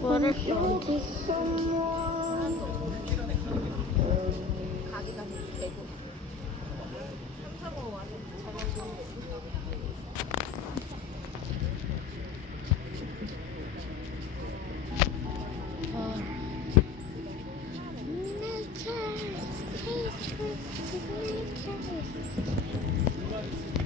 뭐랬어? 가기가 되고 335 와서 Nature, nature, nature.